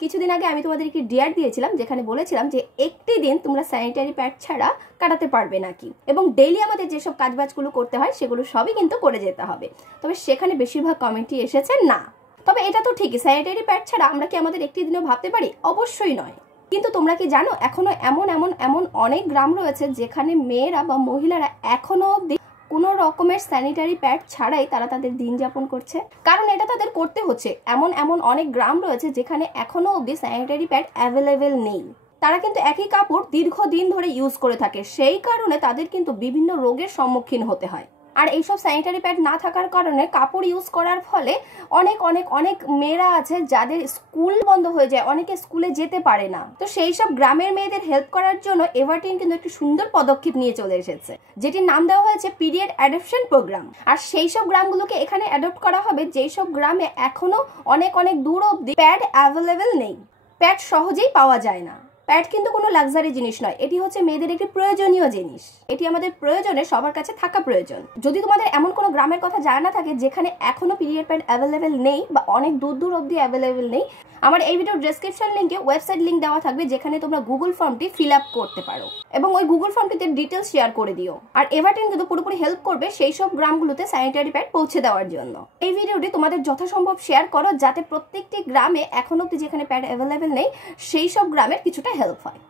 কিছুদিন আগে আমি তোমাদেরকে ডিয়ার দিয়েছিলাম, যেখানে বলেছিলাম যে একটি দিন তোমরা স্যানিটারি প্যাড ছাড়া কাটাতে পারবে নাকি, এবং ডেইলি আমাদের যেসব কাজবাজগুলো করতে হয় সেগুলো সবই কিন্তু করে যেতে হবে। তবে সেখানে বেশিরভাগ কমেন্টই এসেছে না। তবে এটা তো ঠিকই, স্যানিটারি প্যাড ছাড়া আমরা কি আমাদের একটি দিনও ভাবতে পারি? অবশ্যই নয়। কিন্তু তোমরা কি জানো, এখনো এমন এমন এমন অনেক গ্রাম রয়েছে যেখানে মেয়েরা বা মহিলারা এখনো অব্দি কোনো রকমের স্যানিটারি প্যাড ছাড়াই তারা তাদের দিন যাপন করছে। কারণ এটা তাদের করতে হচ্ছে। এমন এমন অনেক গ্রাম রয়েছে যেখানে এখনো অব্দি স্যানিটারি প্যাড অ্যাভেলেবেল নেই। তারা কিন্তু একই কাপড় দীর্ঘদিন ধরে ইউজ করে থাকে, সেই কারণে তাদের কিন্তু বিভিন্ন রোগের সম্মুখীন হতে হয়। আর এইসব স্যানিটারি প্যাড না থাকার কারণে কাপড় ইউজ করার ফলে অনেক অনেক অনেক মেয়েরা আছে যাদের স্কুল বন্ধ হয়ে যায়, অনেকে স্কুলে যেতে পারে না। তো সেই সব গ্রামের মেয়েদের হেল্প করার জন্য এভারটিন কিন্তু একটি সুন্দর পদক্ষেপ নিয়ে চলে এসেছে, যেটির নাম দেওয়া হয়েছে পিরিয়ড অ্যাডপশন প্রোগ্রাম। আর সেই সব গ্রামগুলোকে এখানে অ্যাডপ্ট করা হবে যেই সব গ্রামে এখনো অনেক অনেক দূর অব্দি প্যাড অ্যাভেলেবেল নেই, প্যাড সহজেই পাওয়া যায় না। প্যাড কিন্তু কোনো লাক্সারি জিনিস নয়, এটি হচ্ছে মেয়েদের একটি প্রয়োজনীয় জিনিস। এটি আমাদের প্রয়োজনে সবার কাছে থাকা প্রয়োজন। যদি তোমাদের এমন কোনো গ্রামের কথা জানা থাকে যেখানে এখনো পিরিয়ড প্যাড অ্যাভেলেবেল নেই বা অনেক দূর দূর অব্দি অ্যাভেলেবেল নেই, আমার এই ভিডিওর ডেসক্রিপশন লিঙ্কে ওয়েবসাইট লিঙ্ক দেওয়া থাকবে, যেখানে তোমরা গুগল ফর্মটি ফিল আপ করতে পারো এবং ওই গুগল ফর্মটিতে ডিটেলস শেয়ার করে দিও। আর এভারটিন কিন্তু পুরোপুরি হেল্প করবে সেই সব গ্রামগুলোতে স্যানিটারি প্যাড পৌঁছে দেওয়ার জন্য। এই ভিডিওটি তোমাদের যথাসম্ভব শেয়ার করো, যাতে প্রত্যেকটি গ্রামে এখনো অব্দি যেখানে প্যাড অ্যাভেলেবেল নেই সেই সব গ্রামের কিছুটা হেল্প হয়।